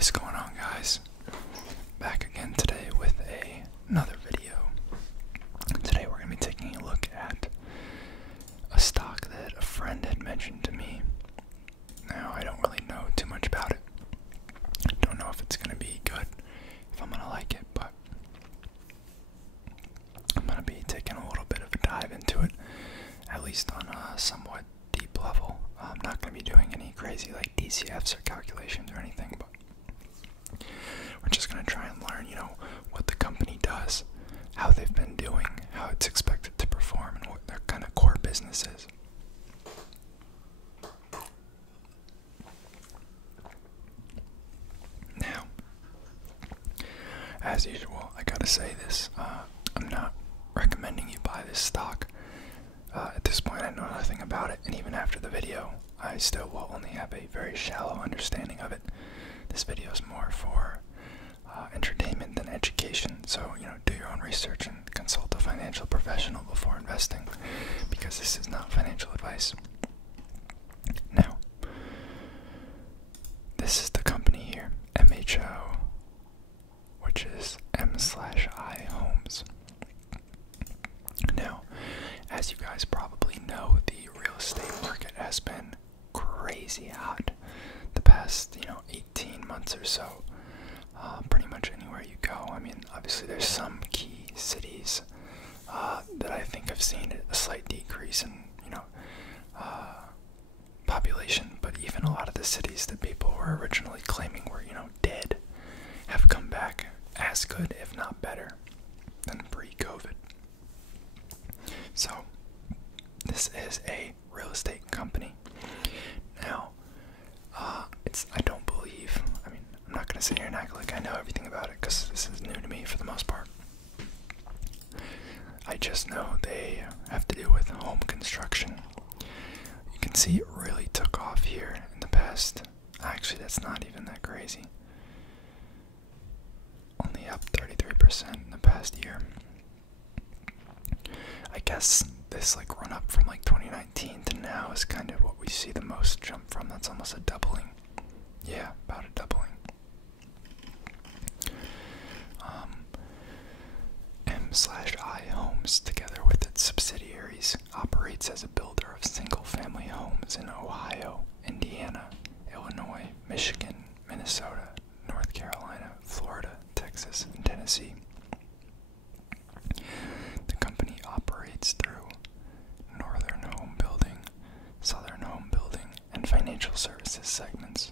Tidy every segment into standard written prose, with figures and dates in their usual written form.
is going on, guys? Back again today with another video. Today we're going to be taking a look at a stock that a friend had mentioned to me. Now, I don't really know too much about it. Don't know if it's going to be good, if I'm going to like it, but I'm going to be taking a little bit of a dive into it, at least on a somewhat deep level. I'm not going to be doing any crazy like DCFs or calculations or anything, but we're just going to try and learn, what the company does, how they've been doing, how it's expected to perform, and what their kind of core business is. Now, as usual, I gotta say this, I'm not recommending you buy this stock. At this point, I know nothing about it, and even after the video, I still will only have a very shallow understanding of it. This video is more for entertainment than education, so do your own research and consult a financial professional before investing, because this is not financial advice. Now, this is the company here, MHO, which is M/I Homes. Now, as you guys probably know, the real estate market has been crazy hot the past, 18 months or so. Pretty much anywhere you go. I mean, obviously there's some key cities that I think have seen a slight decrease in, population, but even a lot of the cities that people were originally claiming were, dead, have come back as good, if not better, than pre-COVID. So, this is a real estate company. Now, I'm not going to sit here and act like I know everything about it, because this is new to me for the most part. I just know they have to do with home construction. You can see it really took off here in the past. Actually, that's not even that crazy. Only up 33% in the past year. I guess this run up from 2019 to now is kind of what we see the most jump from. That's almost a doubling. Yeah, about a doubling. M/I Homes, together with its subsidiaries, operates as a builder of single-family homes in Ohio, Indiana, Illinois, Michigan, Minnesota, North Carolina, Florida, Texas, and Tennessee. The company operates through Northern Home Building, Southern Home Building, and Financial Services segments.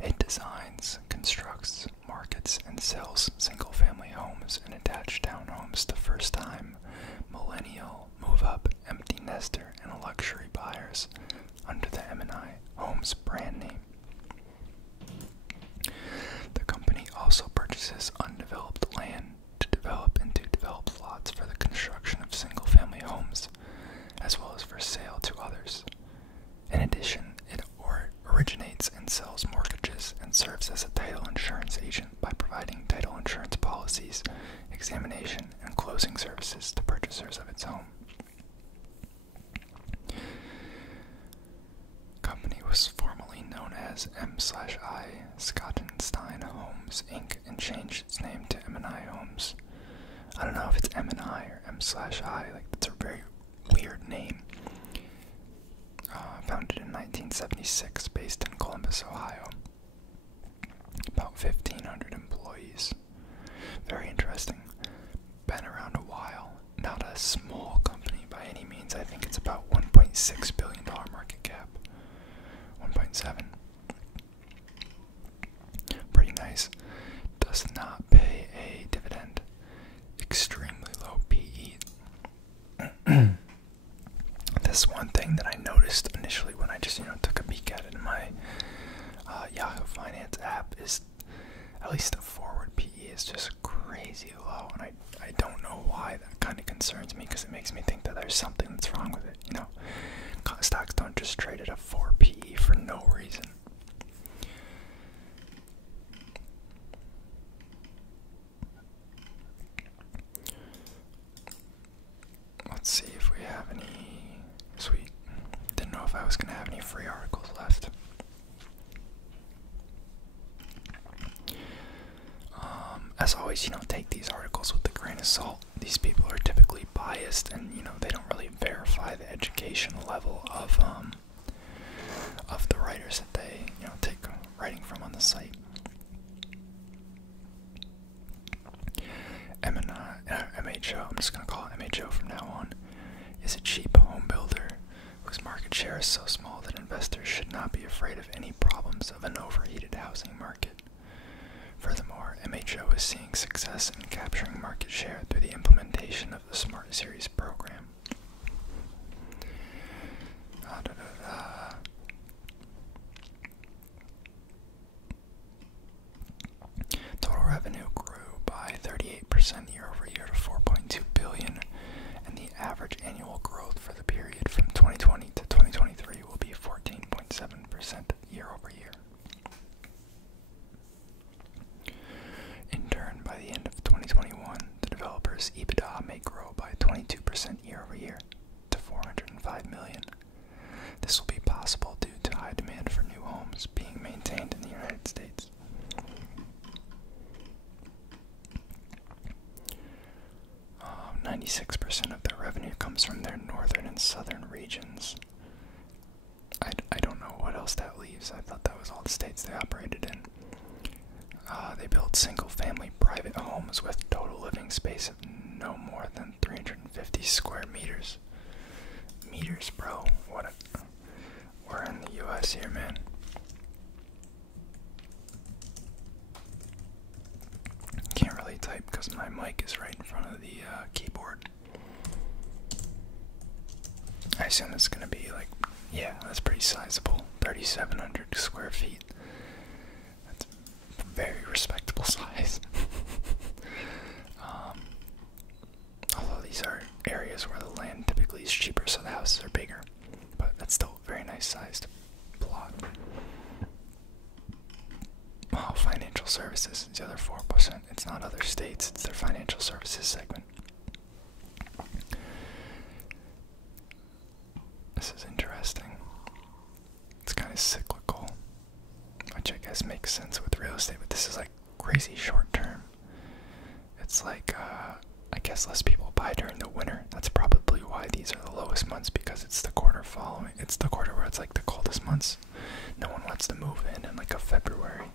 It designs, constructs, markets, and sells single-family homes and attached townhomes to first-time, millennial, move-up, empty nester, and luxury buyers under the M&I Homes brand name. The company also purchases undeveloped land to develop into developed lots for the construction of single-family homes, as well as for sale to others. In addition, it originates and sells mortgages and serves as a title insurance agent by providing title insurance policies, examination, and closing services to purchasers of its home. The company was formerly known as M/I Schottenstein Homes, Inc., and changed its name to M&I Homes. I don't know if it's M&I or M/I, that's a very weird name. Founded in 1976, based in Columbus, Ohio. About 1,500 employees. Very interesting. Been around a while. Not a small company by any means. I think it's about $1.6 billion market cap. 1.7. Pretty nice. Does not pay a dividend. Extremely low PE. This one thing that I noticed initially when I just took a peek at it in my Yahoo Finance app is at least the forward PE is just crazy low, and I don't know why. That kind of concerns me, because it makes me think that there's something that's wrong with it. Stocks don't just trade at a 4 PE for no reason. Let's see if we have any. Sweet. Didn't know if I was going to have any free articles left. as always, take these articles with a grain of salt. These people are typically biased, and they don't really verify the educational level of the writers that they take writing from on the site. MHO, I'm just gonna call it MHO from now on, is a cheap home builder whose market share is so small that investors should not be afraid of any problems of an overheated housing market. Furthermore, MHO is seeing success in capturing market share through the implementation of the Smart Series program. Total revenue grew by 38% year over year to $4.2 billion, and the average annual growth for the period from 2020 to 2023 will be 14.7% year over year. In turn, by the end of 2021, the developer's EBITDA may grow by 22% year over year to $405 million. This will be possible due to high demand for new homes being maintained in the United States. 96% of their revenue comes from their northern and southern regions. I don't know what else that leaves. I thought that was all the states they operated in. They build single-family private homes with total living space of no more than 350 square meters. Meters, bro. We're in the U.S. here, man. Can't really type because my mic is right in front of the keyboard. I assume it's gonna be like, yeah, that's pretty sizable. 3,700 square feet. That's a very respectable size. Although these are areas where the land typically is cheaper, so the houses are bigger. But that's still a very nice sized plot. Oh, financial services is the other 4%. It's not other states, it's their financial services segment. This is interesting. It's kind of cyclical, which I guess makes sense with real estate, but this is like crazy short term. It's like, I guess less people buy during the winter. That's probably why these are the lowest months, because it's the quarter following. It's the quarter where it's like the coldest months. No one wants to move in like a February,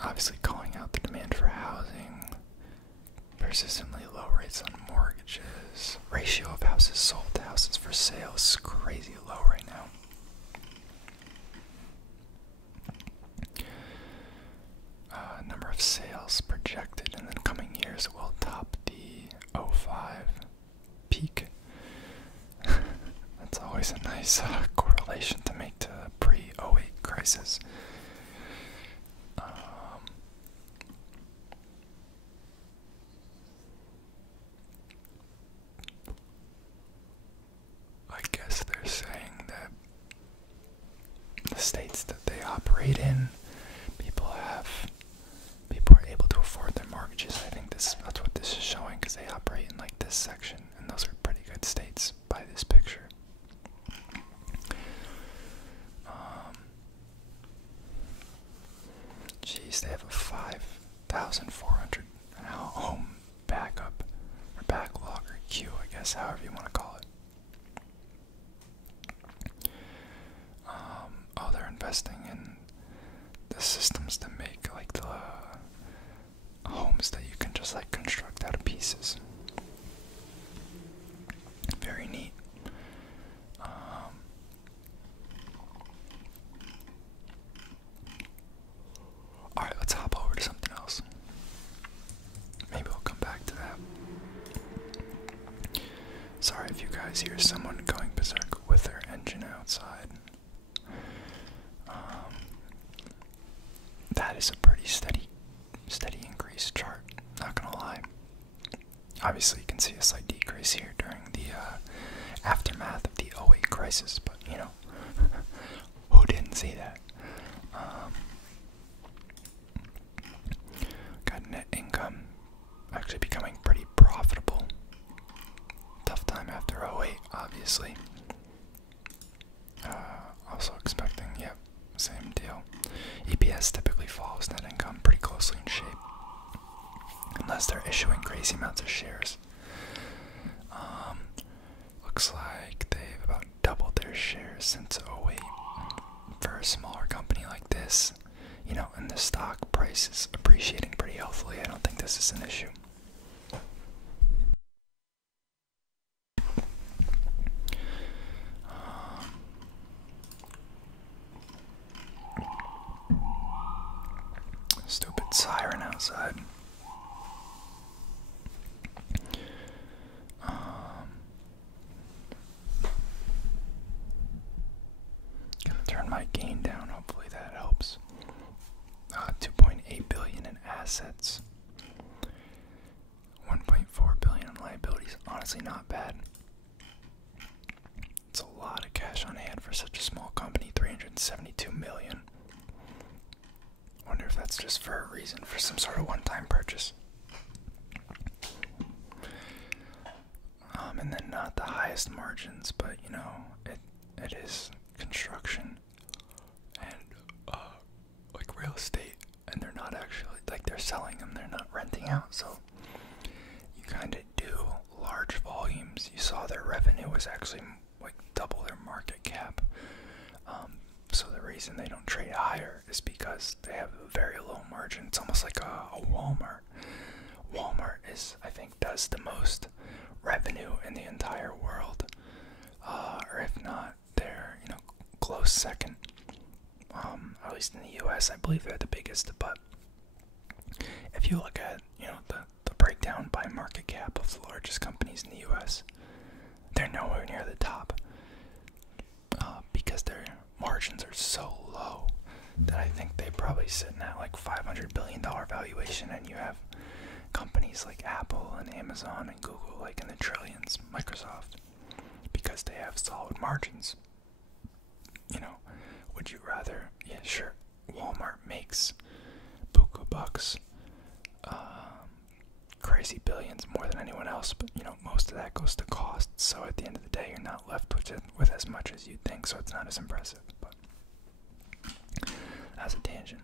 Obviously calling out the demand for housing, persistently low rates on mortgages, ratio of houses sold to houses for sale is crazy low right now. Number of sales projected in the coming years will top the '05 peak. That's always a nice correlation to make to the pre-'08 crisis. I guess they're saying that the states that they operate in, people are able to afford their mortgages. I think that's what this is showing, because they operate in like this section, and those are pretty good states by this picture. Geez, they have a 5,400 home backup or backlog or queue, I guess, however you want to call it. Oh, they're investing in the systems to make like the homes that you can just like construct out of pieces. Very neat. Alright, let's hop over to something else. Maybe we'll come back to that. Sorry if you guys hear someone going berserk with their engine outside. That is a pretty steady increase chart, not gonna lie. Obviously you can see a slight decrease here during the aftermath of the '08 crisis, but who didn't see that? Got net income actually becoming pretty profitable. Tough time after '08, obviously. amounts of shares. Looks like they've about doubled their shares since '08. For a smaller company like this, you know, and the stock price is appreciating pretty healthily, I don't think this is an issue. Stupid siren outside. Gonna turn my gain down, hopefully that helps. 2.8 billion in assets. 1.4 billion in liabilities. Honestly, not bad. It's a lot of cash on hand for such a small company. 372 million. Wonder if that's just for a reason, for some sort of one-time purchase. And then not the highest margins, but you know, it is construction and like real estate, and they're not actually, like, they're selling them, they're not renting out, so you kind of do large volumes. You saw their revenue was actually like double their market cap. So the reason they don't trade higher is because they have a very low margin. It's almost like a Walmart. Walmart is, I think, does the most revenue in the entire world, or if not, they're, you know, close second. At least in the U.S., I believe they're the biggest. But if you look at, you know, the breakdown by market cap of the largest companies in the U.S., they're nowhere near the top, because their margins are so low that I think they probably sitting at like $500 billion valuation, and you have companies like Apple and Amazon and Google like in the trillions, Microsoft, because they have solid margins. You know, would you rather, yeah, sure, Walmart makes buku bucks, crazy billions more than anyone else, but you know, most of that goes to costs, so at the end of the day you're not left with as much as you'd think, so it's not as impressive. But as a tangent,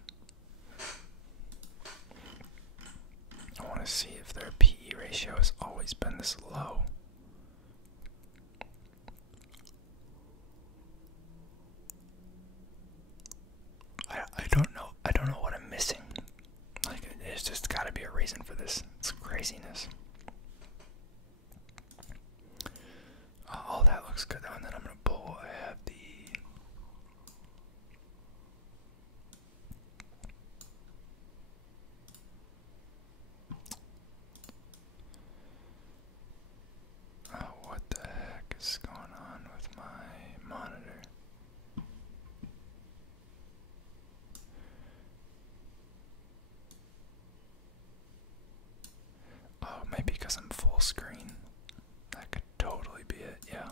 I want to see if their PE ratio has always been this low. I don't know what I'm missing. Like, there's just got to be a reason for this. It's craziness. All that looks good though, and then I'm gonna pull. I have the what the heck is going on with my monitor? Oh, maybe because I'm full screen. That could totally be it, yeah.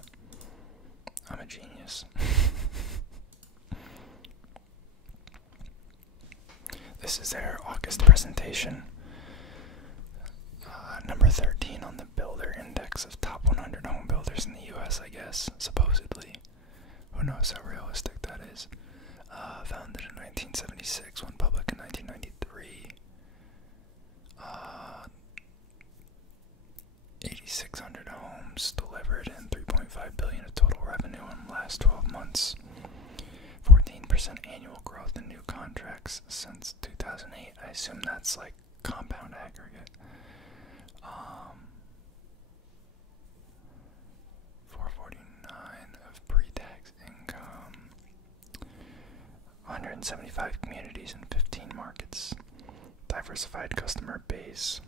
I'm a genius. This is their August presentation. Number 13 on the Builder Index of top 100 home builders in the US, I guess, supposedly. Who knows how realistic that is. Founded in 1976, went public in 1993. 8,600 homes delivered and 3.5 billion of total revenue in the last 12 months. 14% annual growth in new contracts since 2008. I assume that's like compound aggregate. 449 of pre-tax income. 175 communities in 15 markets. Diversified customer base.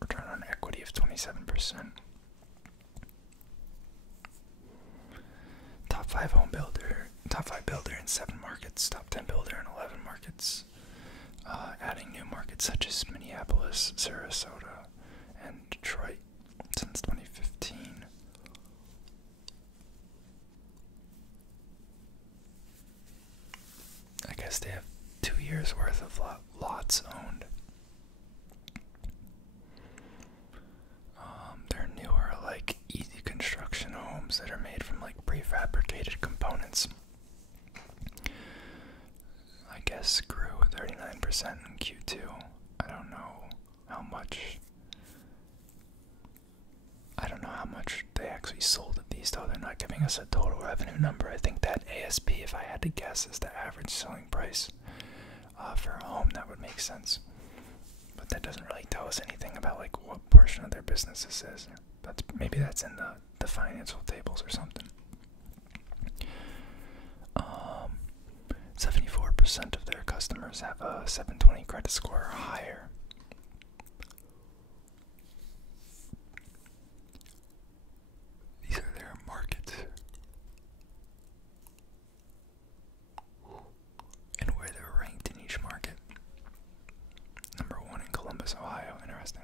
Return on equity of 27%. Top 5 builder in 7 markets. Top 10 builder in 11 markets. Adding new markets such as Minneapolis, Sarasota, and Detroit since 2015. I guess they have 2 years worth of lots owned. They're newer, like easy construction homes that are made from like prefabricated components. I guess grew 39% in Q2. I don't know how much actually sold of these, though. They're not giving us a total revenue number. I think that ASP, if I had to guess, is the average selling price for a home. That would make sense. But that doesn't really tell us anything about like what portion of their business this is. Maybe that's in the financial tables or something. 74% of their customers have a 720 credit score or higher. These are their markets and where they're ranked in each market. Number 1 in Columbus, Ohio. Interesting.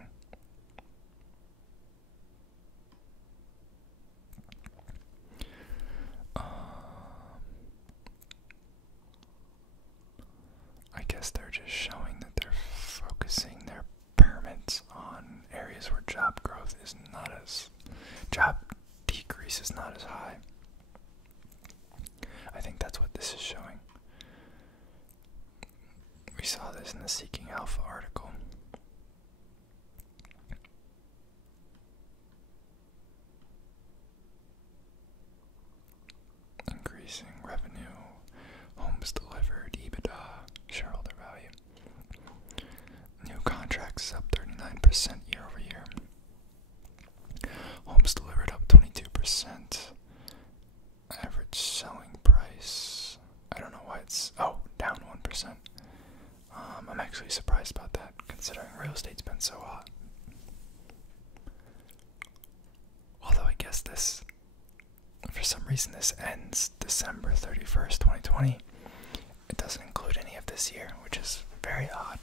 I guess they're just showing that they're focusing their permits on areas where job decrease is not as high. I think that's what this is showing. We saw this in the Seeking Alpha article. Increasing revenue, homes delivered, EBITDA, shareholder value. New contracts up 39% year over year. Homes delivered up 22%. Average selling price, I don't know why it's, down 1%. I'm actually surprised about that, considering real estate's been so hot. Although I guess this, for some reason, this ends December 31st, 2020. It doesn't include any of this year, which is very odd.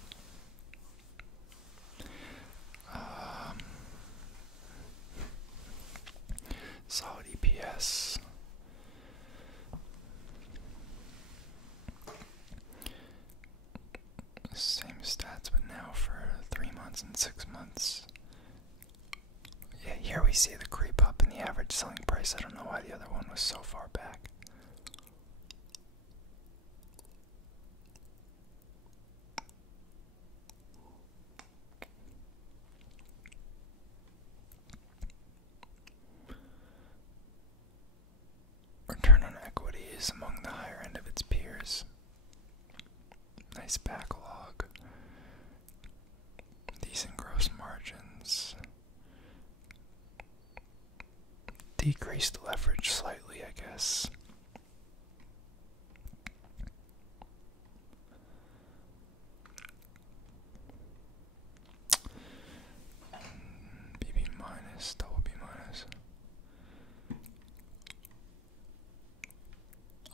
Solid EPS. Same stats, but now for 3 months and 6 months. Yeah, here we see the creep up in the average selling price. I don't know why the other one was so far back. Return on equity is among the higher end of its peers. Nice backlog. Decent gross margins. Decreased leverage slightly, I guess. BB minus, double B minus.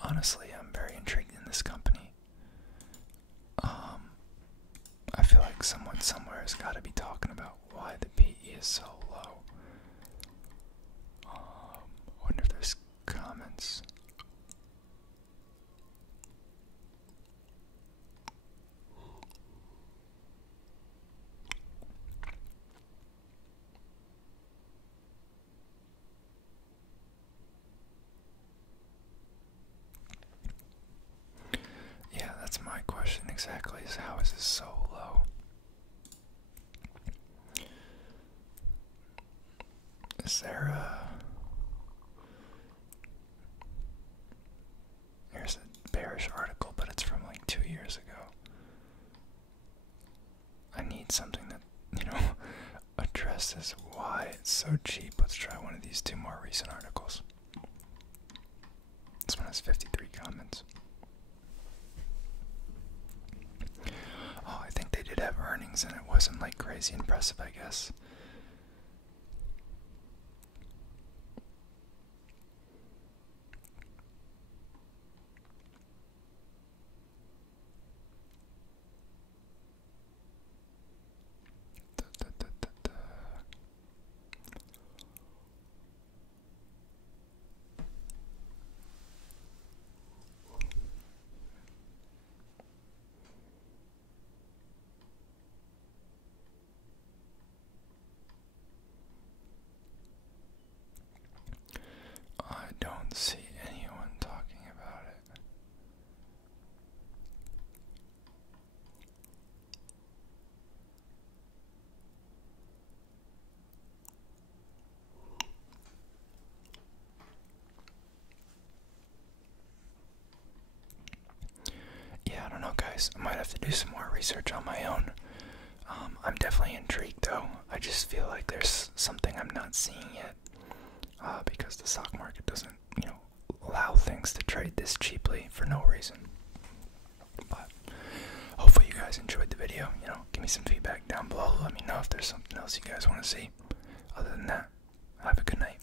Honestly, I'm very intrigued in this company. I feel like someone somewhere has got to be talking about why the PE is so low. I wonder if there's comments. Yeah, that's my question exactly, is how is this so low? Is there here's a bearish article, but it's from like 2 years ago. I need something that, addresses why it's so cheap. Let's try one of these 2 more recent articles. This one has 53 comments. Oh, I think they did have earnings and it wasn't like crazy impressive, I guess. anyways, I might have to do some more research on my own. I'm definitely intrigued though. I just feel like there's something I'm not seeing yet, because the stock market doesn't, allow things to trade this cheaply for no reason. But hopefully you guys enjoyed the video. Give me some feedback down below. Let me know if there's something else you guys want to see. Other than that, have a good night.